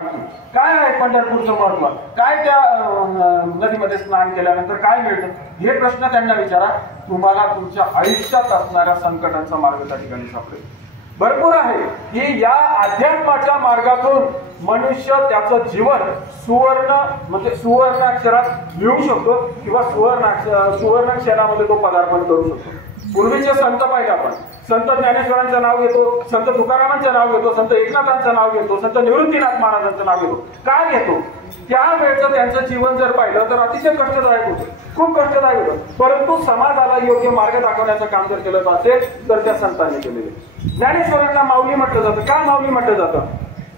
काय आहे पंढरपूरचं महत्व, काय त्या नदीमध्ये स्नान केल्यानंतर काय मिळतं, हे प्रश्न त्यांना विचारा. तुम्हाला तुमच्या आयुष्यात असणाऱ्या संकटांचा मार्ग त्या ठिकाणी सापडेल. भरपूर आहे की या अध्यात्माच्या मार्गातून मनुष्य त्याचं जीवन सुवर्ण म्हणजे सुवर्णाक्षरात लिहू शकतो किंवा सुवर्णाक्षरामध्ये तो पदार्पण करू शकतो. पूर्वीचे संत पाहिले आपण, संत ज्ञानेश्वरांचं नाव घेतो, संत तुकारामांचं नाव घेतो, संत एकनाथांचं नाव घेतो, संत निवृत्तीनाथ महाराजांचं नाव घेतो. काय घेतो? त्यावेळेचं त्यांचं जीवन जर पाहिलं तर अतिशय कष्टदायक होतं, खूप कष्टदायक होतं. परंतु समाजाला योग्य मार्ग दाखवण्याचं काम जर केलं असेल तर त्या संतांनी केलेले. ज्ञानेश्वरांना माऊली म्हटलं जातं. का माऊली म्हटलं जातं?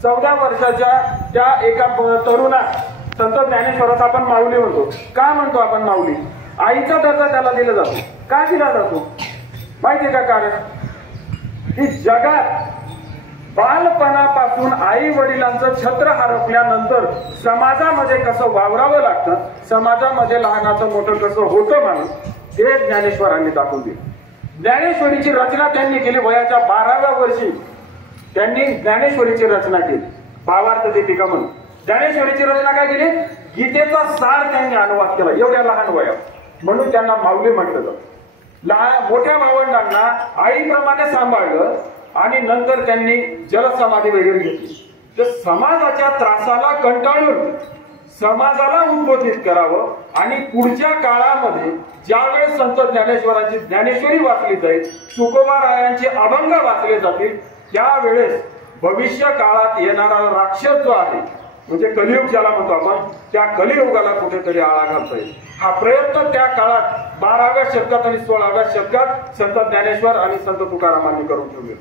14 वर्षाच्या त्या एका तरुणात संत ज्ञानेश्वराचा आपण माऊली म्हणतो. का म्हणतो आपण माऊली? आईचा दर्जा त्याला दिला जातो. का दिला जातो माहितीये का? कारण की जगात बालपणापासून आई वडिलांचं छत्र हरपल्यानंतर समाजामध्ये कसं वावरावं लागतं, समाजामध्ये लहानाचं मोठं कसं होतं म्हणून ते ज्ञानेश्वरांनी दाखवून दिलं. ज्ञानेश्वरीची रचना त्यांनी केली. वयाच्या 12व्या वर्षी त्यांनी ज्ञानेश्वरीची रचना केली. भावार्थ दीपिका म्हणून ज्ञानेश्वरीची रचना काय केली? गीतेचा सार त्यांनी अनुवाद केला एवढ्या लहान वयात. म्हणून त्यांना माऊली म्हटलं जातं. मोठ्या भावंडांना आईप्रमाणे सांभाळलं आणि नंतर त्यांनी जलसमाधी वगैरे घेतली. तर समाजाच्या त्रासाला कंटाळून समाजाला उद्बोधित करावं आणि पुढच्या काळामध्ये ज्यावेळेस संत ज्ञानेश्वरांची ज्ञानेश्वरी वाचली जाईल, तुकोबारायांचे अभंग वाचले जातील, त्यावेळेस भविष्य काळात येणारा राक्षस जो आहे म्हणजे कलियुग ज्याला म्हणतो आपण, त्या कलियुगाला कुठेतरी आळा घालता येईल. हा प्रयत्न त्या काळात 12व्या शतकात आणि 16व्या शतकात संत ज्ञानेश्वर आणि संत तुकारामांनी करून ठेवलेलं.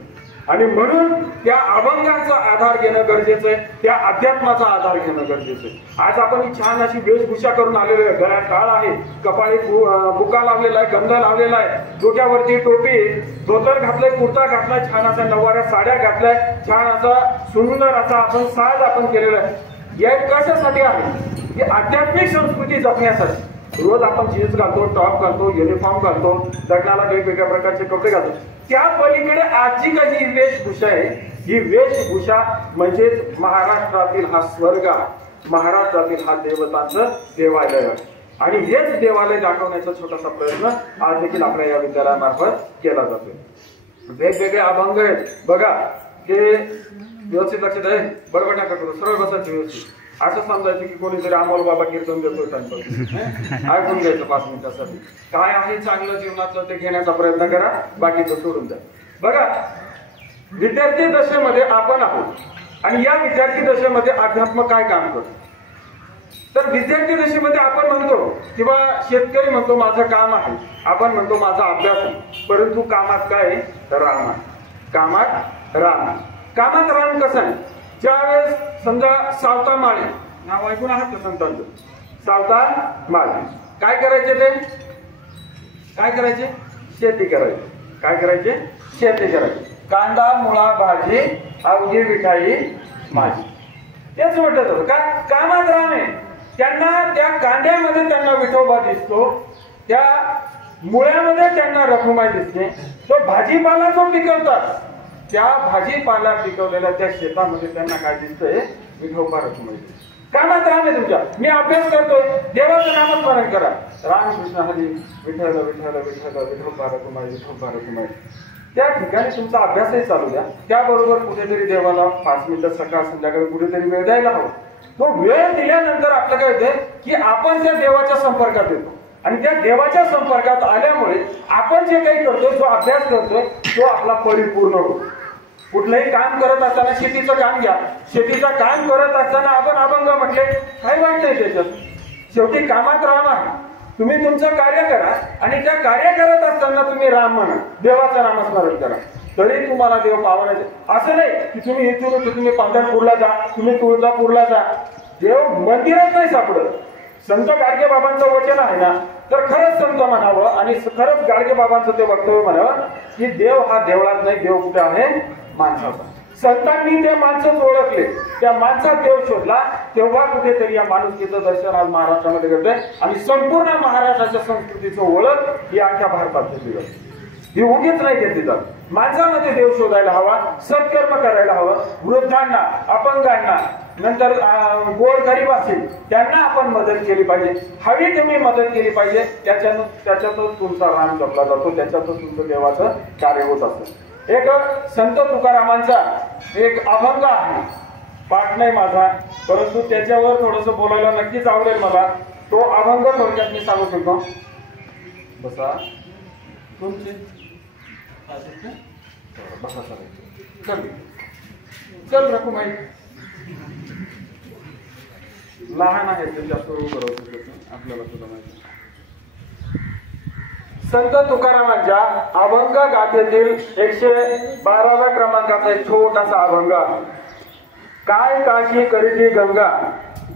आणि म्हणून त्या अभंगाचा आधार घेणं गरजेचं आहे, त्या अध्यात्माचा आधार घेणं गरजेचं आहे. आज आपण छान अशी वेशभूषा करून आलेलो आहे. गळ्यात टाळ आहे, कपाळी बुका लावलेला आहे, गंध लावलेला आहे, डोक्यावरती टोपी, धोतर घातलंय, कुर्ता घातलाय, छान असा नववाऱ्या साड्या घातलाय, छान असा सुंदर असा आपण साज आपण केलेला आहे. या कशासाठी आहे? की आध्यात्मिक संस्कृती जपण्यासाठी. रोज आपण जीन्स घालतो, टॉप घालतो, युनिफॉर्म घालतो, लग्नाला वेगवेगळ्या प्रकारचे कपडे घालतो. त्या पलीकडे आजची काही वेशभूषा आहे. ही वेशभूषा म्हणजेच महाराष्ट्रातील हा स्वर्ग आहे, महाराष्ट्रातील हा देवतांचं देवालय आहे. आणि हेच देवालय दाखवण्याचा छोटासा प्रयत्न आज देखील आपल्या या विद्यालयामार्फत केला जातो. वेगवेगळे अभंग आहेत बघा, ते व्यवस्थित लक्षात आहे. बरोबर नका करू, सरळ बसायचं व्यवस्थित. असं समजायचं की कोणीतरी अमोल बाबा कीर्तन देतोय टाइमपास, ऐकून घ्यायचं 5 मिनिटासाठी. काय आहे चांगलं जीवनातलं ते घेण्याचा प्रयत्न करा, बाकीचं सोडून द्या. बघा, विद्यार्थी दशेमध्ये आपण आहोत आणि या विद्यार्थी दशेमध्ये अध्यात्म काय काम करतो? तर विद्यार्थी दशेमध्ये आपण म्हणतो किंवा शेतकरी म्हणतो माझं काम आहे, आपण म्हणतो माझा अभ्यास आहे. परंतु कामात काय आहे? तर राम आहे. कामात राम आहे. कामात राम कसं आहे? ज्यावेळेस समजा सावता माळी नाव ऐकून आहात का संतांचं? सावता माळी काय करायचे? ते काय करायचे? शेती करायची. काय करायचे? शेती करायची. कांदा मुळा भाजी अवघी मिठाई माझी, तेच म्हटलं जातं. का? कामात राम आहे. त्यांना त्या कांद्यामध्ये त्यांना विठोबा दिसतो, त्या मुळ्यामध्ये त्यांना रखुमाई दिसते. तो भाजीपाला जो पिकवतात त्या भाजीपाला पिकवलेल्या त्या शेतामध्ये त्यांना काय दिसतंय? विठोबा रखुमाई. कामात राम आहे तुमच्या. मी अभ्यास करतोय, देवाचं नामस्मरण करा, रामकृष्ण हरी विठ्ठल विठ्ठल विठ्ठल विठोबा रखुमाई विठोबा रखुमाई. त्या ठिकाणी तुमचा अभ्यासही चालू द्या, त्याबरोबर कुठेतरी देवाला 5 मिनिटं सकाळ संध्याकाळी कुठेतरी वेळ द्यायला हवा. तो वेळ दिल्यानंतर आपलं काय होतंय की आपण त्या देवाच्या संपर्कात येतो. आणि त्या देवाच्या संपर्कात आल्यामुळे आपण जे काही करतोय, जो अभ्यास करतोय, तो आपला परिपूर्ण होतो. कुठलंही काम करत असताना शेतीचं काम घ्या, शेतीचं काम करत असताना आपण अभंग म्हटले, काय वाटतंय त्याच्यात? शेवटी कामात राम आहे. तुम्ही तुमचं कार्य करा आणि त्या कार्य करत असताना तुम्ही राम म्हणा, देवाचं नामस्मरण करा, तरी तुम्हाला देव पावण्याचे. असं नाही की तुम्ही इथून तुम्ही पंढरपूरला जा, तुम्ही तुळजापूरला जा, देव मंदिरात नाही सापडत. संत गाडगे बाबांचं वचन आहे ना, तर खरंच संत म्हणावं आणि खरंच गाडगे बाबांचं ते वक्तव्य म्हणावं की देव हा देवळात नाही, देव कुठे आहे? माणसाचा. संतांनी ते माणसंच ओळखले, त्या माणसात देव शोधला, तेव्हा कुठेतरी या माणुसकीचं दर्शन आज महाराष्ट्रामध्ये घडतंय. आणि संपूर्ण महाराष्ट्राच्या संस्कृतीचं ओळख ही अख्ख्या भारतात घेतली जाते. ही उगीच नाही घेतली जात. माणसामध्ये देव शोधायला हवा, सत्कर्म करायला हवं. वृद्धांना, अपंगांना, नंतर गोरगरीब असतील त्यांना आपण मदत केली पाहिजे, हवी तुम्ही मदत केली पाहिजे. त्याच्यातच तुमचा राम जपला जातो, त्याच्यातच तुमचं देवाचं कार्य होत असतं. एक संत तुकारामांचा एक अभंग आहे, पाठ नाही माझा, परंतु त्याच्यावर थोडस बोलायला नक्कीच आवडेल मला. तो अभंग थोडक्यात मी सांगू शकतो. बसा तुमचे बसा चल चल रकू माहिती लहान आहे ते जास्त आपल्याला सुद्धा माहिती. संत तुकारामांच्या अभंग गाथेतील 112व्या क्रमांकाचा एक छोटासा अभंग. काय काशी करीती गंगा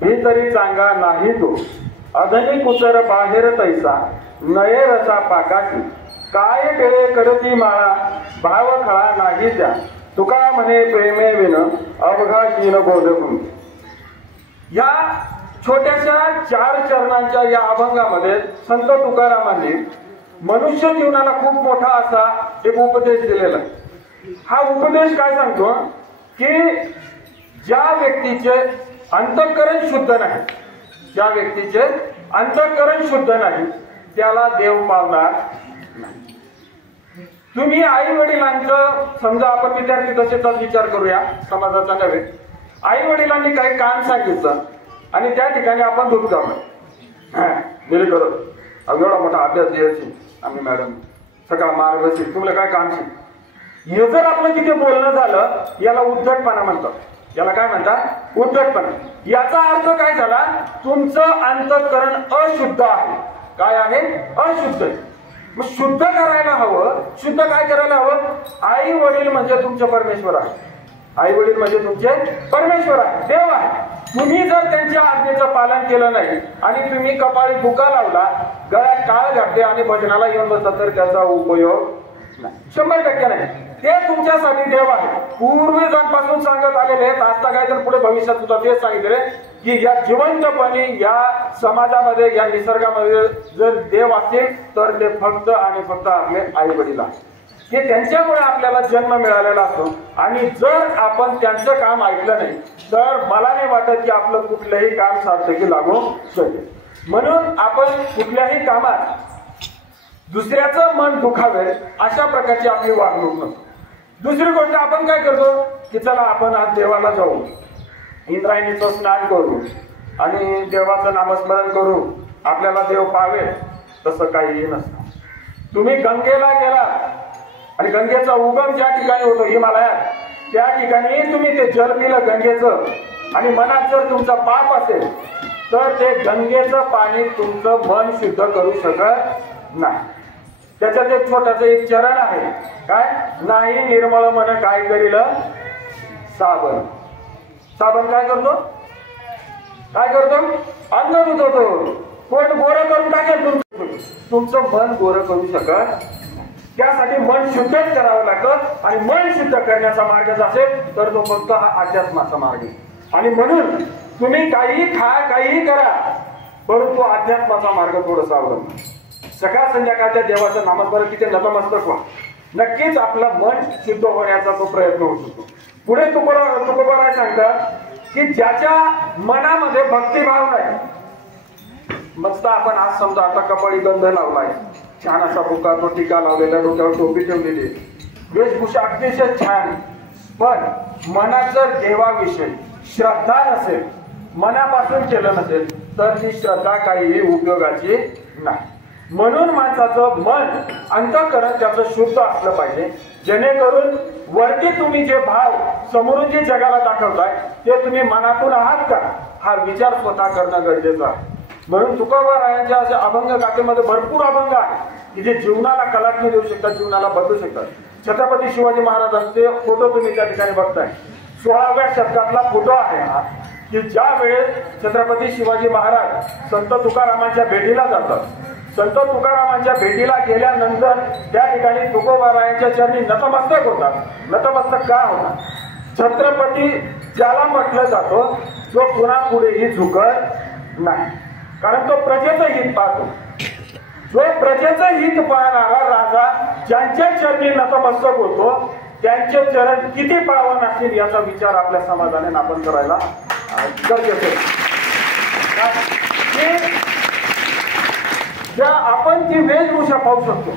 भीतरी चांगा नाही तो, अधनी कुचर बाहेर तैसा नये रसा पाकाशी, काय केळे करती माळा भाव खळा नाही त्या, तुका म्हणे प्रेमे विन अवघा शीन बोधकून. या छोट्याशा 4 चरणांच्या या अभंगामध्ये संत तुकारामांनी मनुष्य जीवनाला खूप मोठा असा एक उपदेश दिलेला. हा उपदेश काय सांगतो की ज्या व्यक्तीचे अंतःकरण शुद्ध नाही, ज्या व्यक्तीचे अंतःकरण शुद्ध नाही त्याला देव पावणार नाही. तुम्ही आई वडिलांचं, समजा आपण विद्यार्थी दशेचाच विचार करूया, समाजाचा नव्हे. आई वडिलांनी काही काम सांगितलं आणि त्या ठिकाणी आपण दूध काढलं, दिले करत एवढा मोठा अभ्यास द्यायची आम्ही मॅडम सकाळ मार्गदर्शन तुम्हाला काय काम शिक, हे जर आपलं तिथे बोलणं झालं याला उद्धटपणा म्हणतात. याला काय म्हणतात? उद्धटपणा. याचा अर्थ काय झाला? तुमचं अंतःकरण अशुद्ध आहे. काय आहे? अशुद्ध. मग शुद्ध करायला हवं. शुद्ध काय करायला हवं? आई वडील म्हणजे तुमचे परमेश्वर आहे. आई वडील म्हणजे तुमचे परमेश्वर आहे, देव आहे. तुम्ही जर त्यांच्या आज्ञेचं पालन केलं नाही आणि तुम्ही कपाळी बुका लावला, गळ्यात टाळ घातले आणि भजनाला येऊन बसला तर त्याचा उपयोग नाही, 100% नाही. ते तुमच्यासाठी देव आहे. पूर्वजांपासून सांगत आलेले आहेत, आता काय तर पुढे भविष्यात सुद्धा तेच सांगितले की या जिवंतपणी या समाजामध्ये या निसर्गामध्ये जर देव असतील तर ते फक्त आणि फक्त आपले आई वडील आहेत. हे त्यांच्यामुळे आपल्याला जन्म मिळालेला असतो आणि जर आपण त्यांचं काम ऐकलं नाही तर मला नाही वाटत की आपलं कुठलंही काम सार्थकी लागू शकेल. म्हणून आपण कुठल्याही कामात दुसऱ्याचं मन दुखावेल अशा प्रकारची आपली वागणूक नसते. दुसरी गोष्ट आपण काय करतो की चला आपण आज देवाला जाऊ, इंद्रायणीचं स्नान करू आणि देवाचं नामस्मरण करू, आपल्याला देव पावेल. तसं काहीही नसतं. तुम्ही गंगेला गेला आणि गंगेचा उगम ज्या ठिकाणी होतो हिमालयात, त्या ठिकाणी तुम्ही ते जल पिलं गंगेचं आणि मनात जर तुमचा पाप असेल तर ते गंगेचं पाणी तुमचं मन शुद्ध करू शकत नाही. त्याच्यात एक छोटंसं एक चरण आहे, काय? नाही निर्मळ मन काय करील साबण. साबण काय करतो? काय करतो? अंग धुतो, पोट गोरं करून टाकेल तुमचं मन गोरं करू शकत. त्यासाठी मन शुद्धच करावं लागतं आणि मन शुद्ध करण्याचा मार्ग असेल तर तो फक्त हा अध्यात्माचा मार्ग आहे. आणि म्हणून तुम्ही काहीही खा, काहीही करा, परंतु अध्यात्माचा मार्ग थोडासा अवलंबा. सकाळ संध्याकाळच्या देवाचं नामस्मरण तिथे नतमस्तक व्हा. नक्कीच आपलं मन शुद्ध होण्याचा तो प्रयत्न होत असतो. पुढे तुकोबाराय सांगतात की ज्याच्या मनामध्ये भक्तिभाव नाही, मस्त आपण आज समजा आता कपाळी गंध लावलाय, छान असा बुका तो टीका लावलेला, डोक्यावर टोपी ठेवलेली, वेशभूषा अतिशय छान, पण मनात जर देवाविषयी श्रद्धा नसेल, मनापासून केलं नसेल तर ती श्रद्धा काहीही उपयोगाची नाही. म्हणून माणसाचं मन अंतःकरण त्याचं शुद्ध असलं पाहिजे, जेणेकरून वरती तुम्ही जे भाव समोरून जे जगाला दाखवताय ते तुम्ही मनातून आहात का हा विचार स्वतः करणं गरजेचं आहे. म्हणून तुकोबारायांच्या अशा अभंग गाथेमध्ये भरपूर अभंग आहेत की जे जीवनाला कलाटणी देऊ शकतात, जीवनाला बदलू शकतात. छत्रपती शिवाजी महाराजांचे फोटो तुम्ही त्या ठिकाणी बघताय. 16व्या शतकातला फोटो आहे हा, की ज्या वेळेस छत्रपती शिवाजी महाराज संत तुकारामांच्या भेटीला जातात. संत तुकारामांच्या भेटीला गेल्यानंतर त्या ठिकाणी तुकोबारायांच्या चरणी नतमस्तक होतात. नतमस्तक का होतात? छत्रपती ज्याला म्हटलं जातं जो पुन्हा पुढेही झुकत नाही, कारण तो प्रजेचं हित पाहतो. जो प्रजेचं हित पाहणारा राजा ज्यांच्या चरणी नतमस्तक होतो त्यांचे चरण किती पावन असतील याचा विचार आपल्या समाजाने आपण करायला गरजेचं ज्या आपण जी वेशभूषा पाहू शकतो,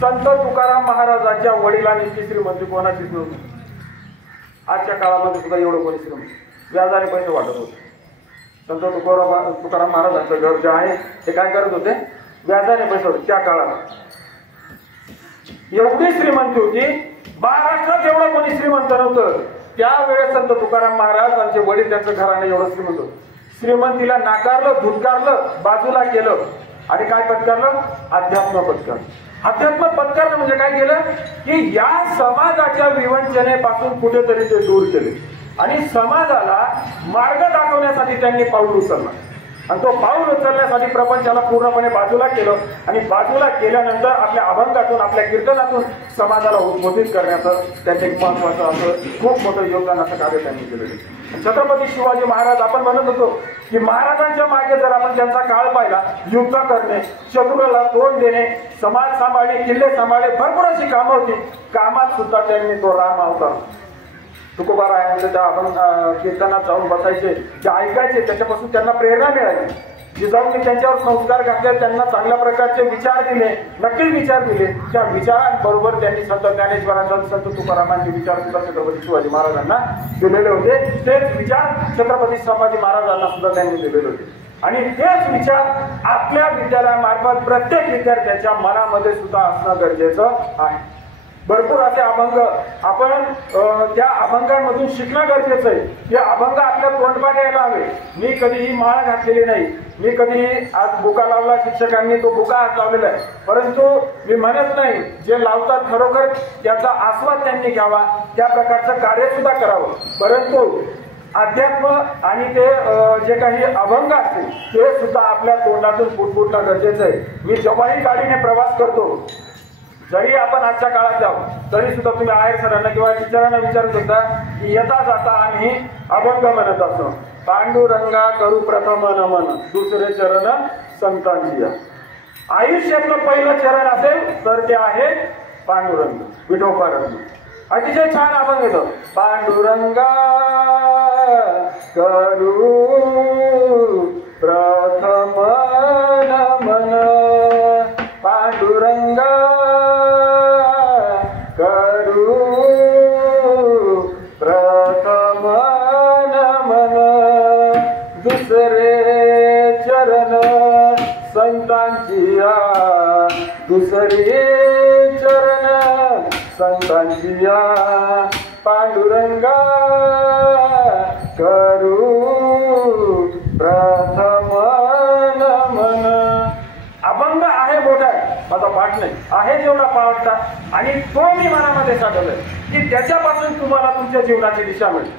संत तुकाराम महाराजांच्या वडिलांनी ती श्रीमंती कोणाचीच नव्हती. आजच्या काळामध्ये सुद्धा एवढं कोणी श्रीमंत व्याजाने पैसे वाटत होते. संत तुकाराम महाराजांचं घर जे आहे ते काय करत होते, व्याजाने पैसे होते. त्या काळात एवढी श्रीमंती होती, महाराष्ट्रात एवढं कोणी श्रीमंत नव्हतं. त्यावेळेस संत तुकाराम महाराज आमचे वडील त्यांचं घराने एवढं श्रीमंत होतं. श्रीमंतीला नाकारलं, धुतकारलं, बाजूला केलं आणि काय पत्करलं, अध्यात्म पत्करलं. अध्यात्म पत्करणं म्हणजे काय केलं की या समाजाच्या विवंचनेपासून कुठेतरी ते दूर केले आणि समाजाला मार्ग दाखवण्यासाठी त्यांनी पाऊल उचललं. आणि तो पाऊल उचलण्यासाठी प्रपंचाला पूर्णपणे बाजूला केलं आणि बाजूला केल्यानंतर आपल्या अभंगातून, आपल्या कीर्तनातून समाजाला उद्बोधित करण्याचं त्यांचं एक महत्वाचं असं खूप मोठं योगदान असं कार्य त्यांनी केलेलं. छत्रपती शिवाजी महाराज, आपण म्हणत होतो की महाराजांच्या मागे जर आपण त्यांचा काळ पाहिला, युद्ध करणे, शत्रूला तोंड देणे, समाज सांभाळणे, किल्ले सांभाळणे, भरपूर अशी कामं होती. कामात सुद्धा त्यांनी तो राम अवतार तुकोबारायांच्या त्या आपण कीर्तनात जाऊन बसायचे, जे ऐकायचे, त्याच्यापासून त्यांना प्रेरणा मिळाली. जिजाऊंनी त्यांच्यावर संस्कार घातले, त्यांना चांगल्या प्रकारचे विचार दिले, नक्कीच विचार दिले. त्या विचारांबरोबर त्यांनी संत ज्ञानेश्वरांचा, संत तुकारामांचे विचार सुद्धा छत्रपती शिवाजी महाराजांना दिलेले होते. तेच विचार छत्रपती संभाजी महाराजांना सुद्धा त्यांनी दिलेले होते आणि तेच विचार आपल्या विद्यालयामार्फत प्रत्येक विद्यार्थ्याच्या मनामध्ये सुद्धा असणं गरजेचं आहे. भरपूर असे अभंग आपण त्या अभंगांमधून शिकणं गरजेचं आहे. हे अभंग आपल्या तोंडपाठ यायला हवे. मी कधीही माळ घातलेली नाही, मी कधीही आज बुका लावला, शिक्षकांनी तो बुका हात लावलेला आहे, परंतु मी म्हणत नाही, जे लावतात खरोखर त्याचा आस्वाद त्यांनी घ्यावा, त्या प्रकारचं कार्य सुद्धा करावं. परंतु अध्यात्म आणि ते जे काही अभंग असतील ते सुद्धा आपल्या तोंडातून फुटफुटणं गरजेचं आहे. मी जेव्हाही गाडीने प्रवास करतो, जरी आपण आजच्या काळात जाऊ तरी सुद्धा तुम्ही आहेर सरांना किंवा टीचरांना विचारू शकता की येता जाता आम्ही अभंग म्हणत असतो. पांडुरंगा करू प्रथम नमन, दुसरे चरण संतांची. आयुष्यातलं पहिलं चरण असेल तर ते आहे पांडुरंग, विठोबारंग. अतिशय छान अभंग येतो. पांडुरंगा करू प्रथम नमन, पांडुरंगा करू प्रथम नमन, दुसरे चरण संतांची. दुसरे चरण संतांची. पांडुरंगा करू प्रथम नमन. अभंग आहे मोठा, माझा पाठ नाही आहे, जेवढा पावडता आणि तो मी मनामध्ये साठवलाय की त्याच्यापासून तुम्हाला तुमच्या जीवनाची दिशा मिळेल.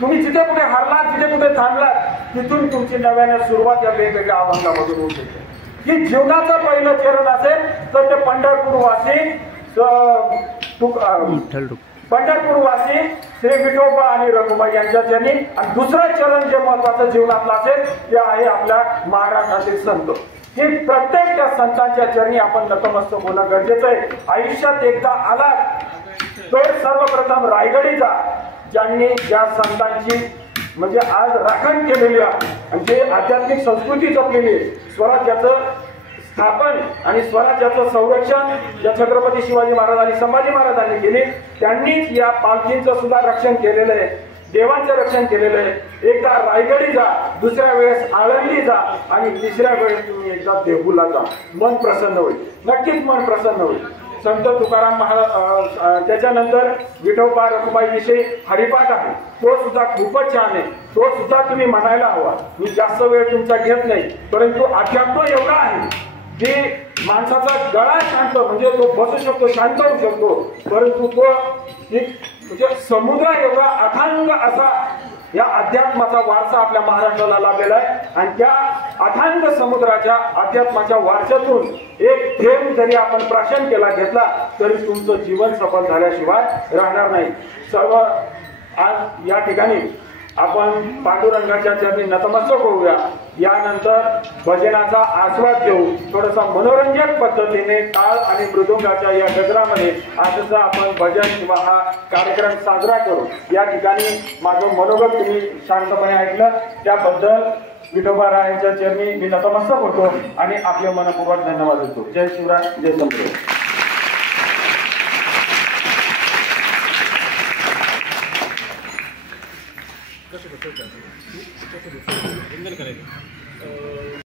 तुम्ही जिथे कुठे हरलात, जिथे कुठे थांबलात, तिथून तुमची नव्याने सुरुवात या वेगवेगळ्या अभंगामधून होऊ शकते. की जीवनाचं पहिलं चरण असेल तर ते पंढरपूरवासी पंढरपूरवासी श्री विठोबा आणि रघुबाई यांच्या चरणी. आणि दुसरं चरण जे महत्वाचं जीवनातलं असेल ते आहे आपल्या महाराष्ट्रातील संत. की प्रत्येक त्या संतांच्या चरणी आपण नतमस्तक होणं गरजेचं आहे. आयुष्यात एकदा आला तर सर्वप्रथम रायगडी जा, ज्यांनी ज्या संतांची म्हणजे आज राखण केलेली आहे आणि जे आध्यात्मिक संस्कृती जपलेली आहे. स्वराज्याचं स्थापन आणि स्वराज्याचं संरक्षण या छत्रपती शिवाजी महाराज आणि संभाजी महाराजांनी केले. त्यांनीच या पालखींचं सुद्धा रक्षण केलेलं आहे, देवांचं रक्षण केलेलं आहे. एकदा रायगडी जा, दुसऱ्या वेळेस आळंदी जा आणि तिसऱ्या वेळेस तुम्ही एकदा देहूला जा. मन प्रसन्न होईल, नक्कीच मन प्रसन्न होईल. संत तुकाराम महाराज, त्याच्यानंतर विठोबा रखुबाई विषयी हरिपाठ आहे, तो सुद्धा खूपच छान आहे. तो सुद्धा तुम्ही म्हणायला हवा. मी जास्त वेळ तुमचा घेत नाही, परंतु अध्यात्म एवढा आहे की माणसाचा गळा शांत म्हणजे तो बसू शकतो, शांत होऊ शकतो, परंतु तो म्हणजे समुद्र एवढा अथांग असा या अध्यात्माचा वारसा आपल्या महाराष्ट्राला लाभलेला आहे. आणि त्या अथांग समुद्राच्या अध्यात्माच्या वारशातून एक थेंब जरी आपण प्राशन केला घेतला तरी तुमचं जीवन सफल झाल्याशिवाय राहणार नाही. सर्व आज या ठिकाणी आपण पांडुरंगाच्या चरणी नतमस्तक होऊया। यानंतर भजनाचा आस्वाद घेऊ। थोडासा मनोरंजक पद्धतीने टाळ आणि मृदुंगाच्या या गजरामध्ये आजचा आपण भजन किंवा हा कार्यक्रम साजरा करू। या ठिकाणी माझं मनोगत तुम्ही शांतपणे ऐकलं त्याबद्दल विठोबारायांच्या चरणी मी नतमस्तक होतो आणि आपले मनपूर्वक धन्यवाद देतो। जय शिवराय, जय संत। कसं करायचं